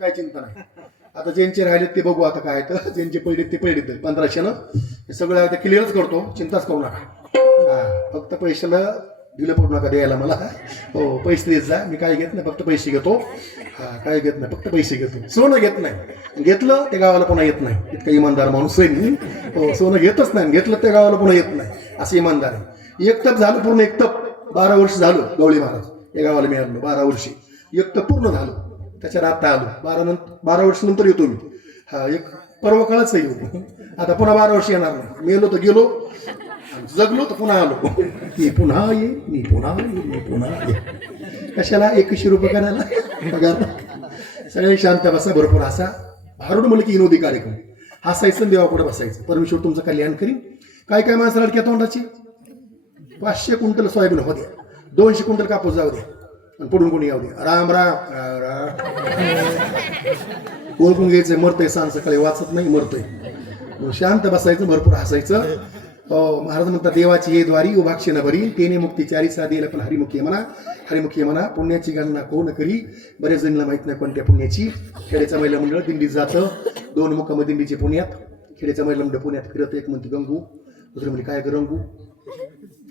काय चिंता नाही. आता ज्यांचे राहिलेत ते बघू आता काय तर ज्यांचे पडलेत ते पडलेत 1500 हे सगळं आता क्लिअरच करतो, चिंताच करू नका. हा फक्त पैशाला दिलं पडू नका द्यायला मला. हो पैसे देत जा, मी काय घेत नाही, फक्त पैसे घेतो. हा काय घेत नाही, फक्त पैसे घेतो. सोनं घेत नाही, घेतलं ते गावाला पुन्हा येत नाही. इतका इमानदार माणूस आहे मी. हो सोनं घेतच नाही, घेतलं ते गावाला पुन्हा येत नाही, असं इमानदार आहे. एक तप झालं पूर्ण, एक तप 12 वर्ष झालं गवळी महाराज या गावाला मिळालं. 12 वर्षी एक तप पूर्ण झालं, त्याच्या आता आलो. 12 वर्ष नंतर येतो मी. हा एक पर्व काळच येऊ. आता पुन्हा 12 वर्ष येणार नाही. मेलो तर गेलो, जगलो तर पुन्हा आलो. मी पुन्हा ये, मी पुन्हा ये, मी पुन्हा ये. कशाला 2100 रुपये करायला पगार. सगळे शांत बसा, भरपूर हसा. भारूड म्हणलं की विनोदी कार्यक्रम. हसायचं, देवापुढे बसायचं. परमेश्वर तुमचं कल्याण करीन. काय काय माणसं लाडक्या तोंडाची. 500 क्विंटल सोयाबीन हो द्या, 200 क्विंटल कापूस जाऊ द्या, आणि पडून कोणी येऊ द्या. राम राम ओळखून घ्यायचंय, मरतंय. सांग सकाळी वाचत नाही, मरतोय. शांत बसायचं, भरपूर हसायचं. हो महाराज म्हणतात देवाची हे द्वारी उभाक्षे न भरी, तेने मुक्तीचारी साधेला पण हरिमुखी म्हणा. हरिमुखी म्हणा. पुण्याची गणना कोण करी, बरेच जणला माहित नाही कोणत्या पुण्याची. खेड्याचं महिला मंडळ दिंडीत जातं. 2 मुक्काम दिंडीचे पुण्यात. खेड्याचं महिला मंडळ पुण्यात फिरत. एक म्हणते गंगू, दुसरी म्हणजे काय गंगू,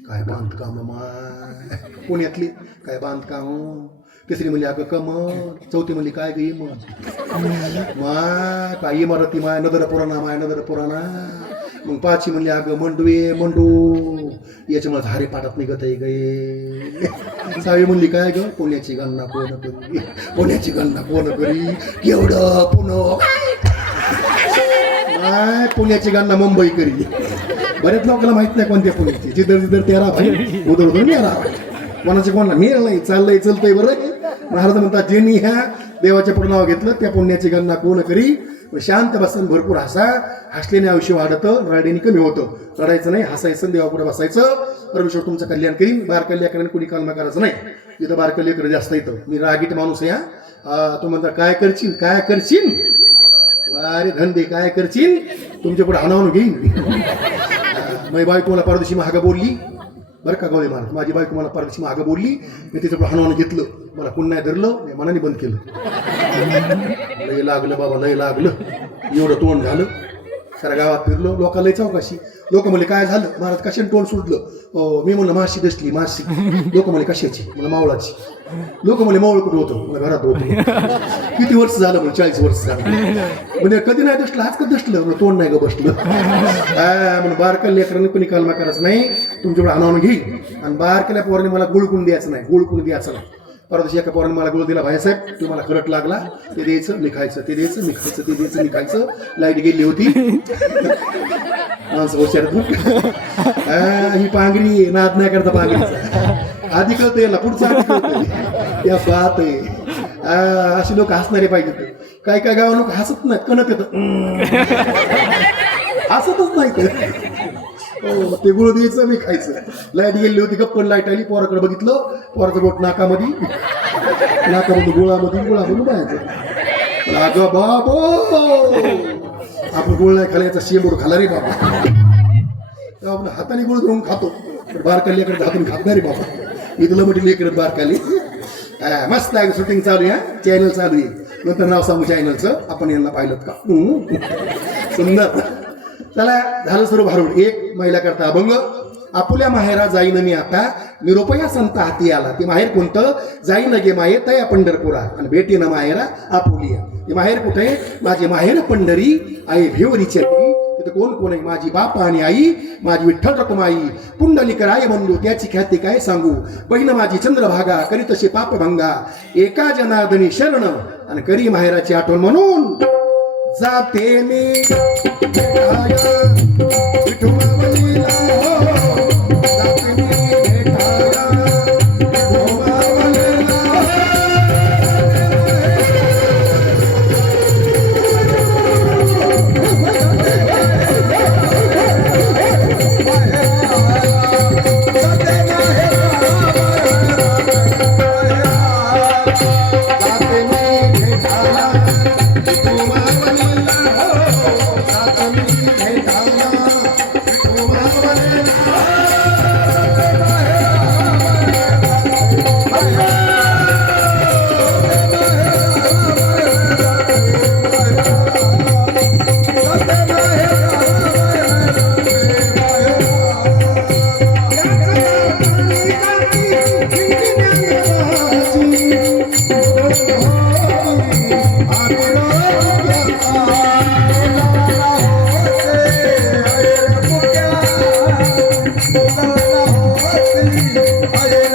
काय बांधकाम माय पुण्यातली, काय बांधकाम. तिसरी म्हणजे अगं कमल. चौथी म्हणजे काय ग इमत माय, काय इमारती माय, नदर पुराणा माय, नदर पुराणा. मग 5वी म्हणजे अगं मंडवे मंडू, याच्यामुळे हारे पाठात निघत आहे गे. 6वी म्हणली काय ग, पुण्याची गणना कोण करी, पुण्याची गणना कोण करी, एवढं पुणे माय, पुण्याची गणना मुंबई करी. बरेच लोकांना माहित नाही कोणत्या पुण्याची. जिधर जिधर 13 भाई उधर उधर 13 भाई. कोणाच्या कोणाला मेळ नाही, चाललंय चलतंय. बरं महाराज म्हणतात ज्यांनी ह्या देवाच्या पुढे नाव घेतलं त्या पुण्याची गणना कोण करी. शांत बसून भरपूर हसा. हसल्याने आयुष्य वाढतं, रडायने कमी होतं. रडायचं नाही, हसायचं, देवापुढे बसायचं. परमेश्वर तुमचं कल्याण करीन. बारकल्याकडे कोणी कालमा करायचं नाही. इथं बारकल्याकडे जास्त येतं. मी रागीट माणूस आहे. तो म्हणतात काय करशील, काय करशील, अरे धंदे काय करशील, तुमच्या पुढे हाणावून घेईन. माझी बायको मला परदेशी महाग बोलली. बरं का गवळी महाराज, माझी बायको मला परदेशी महाग बोलली. मी तिचं पुढे हाणावून घेतलं. मला पुन्हा धरलं, मी मनाने बंद केलं. लय लागलं बाबा, लय लागलं. एवढं तोंड झालं. साऱ्या गावात फिरलो, लोकांना चौकशी. लोक म्हणले काय झालं महाराज, कशाने तोंड सुटलं. मी म्हणलं माशी दसली, माशी. लोक म्हणले कशाची, मला मावळाची. लोक म्हणले मावळ कुठं होतं, मला घरात होतं. किती वर्ष झालं, म्हणजे 40 वर्ष झालं. म्हणजे कधी नाही दसलं, आज कधी दसलं, म्हणजे तोंड नाही ग बसलं. म्हणून बारका लेकरांनी कोणी कालमा करायचं नाही. तुमच्याकडे हाणावून घेईन. आणि बारकेल्या पोरांनी मला गुळकून द्यायचं नाही, गुळकून द्यायचं नाही. परदेशी एका पोराने मला गुळ दिला, भाईसाहेब तू मला खरट लागला, ते द्यायचं मी खायचं, ते द्यायचं मी खायचं, ते द्यायचं मी खायचं. लाईट गेली होती. माणसं हुशार. ही पांगरी नाद नाही करता पांगरीचा. आधी कळतं याला, पुढचं आधी कळतं. या बात आहे. अशी लोक हसणारे पाहिजे. काय काय गावा लोक हसत नाहीत, कणत येतं, हसतच नाही. ते गुळ द्यायचं मी खायचं. लाईट गेली होती, गप्पन लाईट आली. पोराकडे बघितलं, पोराचं बोट नाकामध्ये, नाकामध्ये गुळामध्ये, गुळामधून बायचं. अगं बाबो, आपण गुळ नाही खायचा, शेंबूड खाला रे बाबा. आपण हाताने गुळ घेऊन खातो, बारकाली लेकडे हातून खात नाही रे बाबा. इथलं म्हटलं लेकडे बारकाली. मस्त आहे, शूटिंग चालू आहे, चॅनल चालू आहे. नंतर नाव सांगू चॅनलचं, आपण यांना पाहिलं का, सुंदर. चला झालं सर्व भारूड. एक महिला करता अभंग. आपुल्या माहेरा जाईन मी आता, निरोपया संत हाती आला. ते माहेर कोणतं, जाईन गे माये तया पंढरपुरा, आणि भेटी ना माहेरा आपुलिया. ते माहेर कुठे, माझे माहेर पंढरी, आई भिवरीची. तिथं कोण कोण आहे, माझी बापा आणि आई, माझी विठ्ठल रखमाई. पुंडलिक राय बंधू त्याची ख्याती काय सांगू. बहीण माझी चंद्रभागा, करी तसे पाप भंगा. एका जनार्दनी शरण, आणि करी माहेराची आठवण म्हणून जाते मी विठुमावलीला. जाते मी भेटाया विठुमावलीला. जाते मी भेटाया विठुमावलीला. रे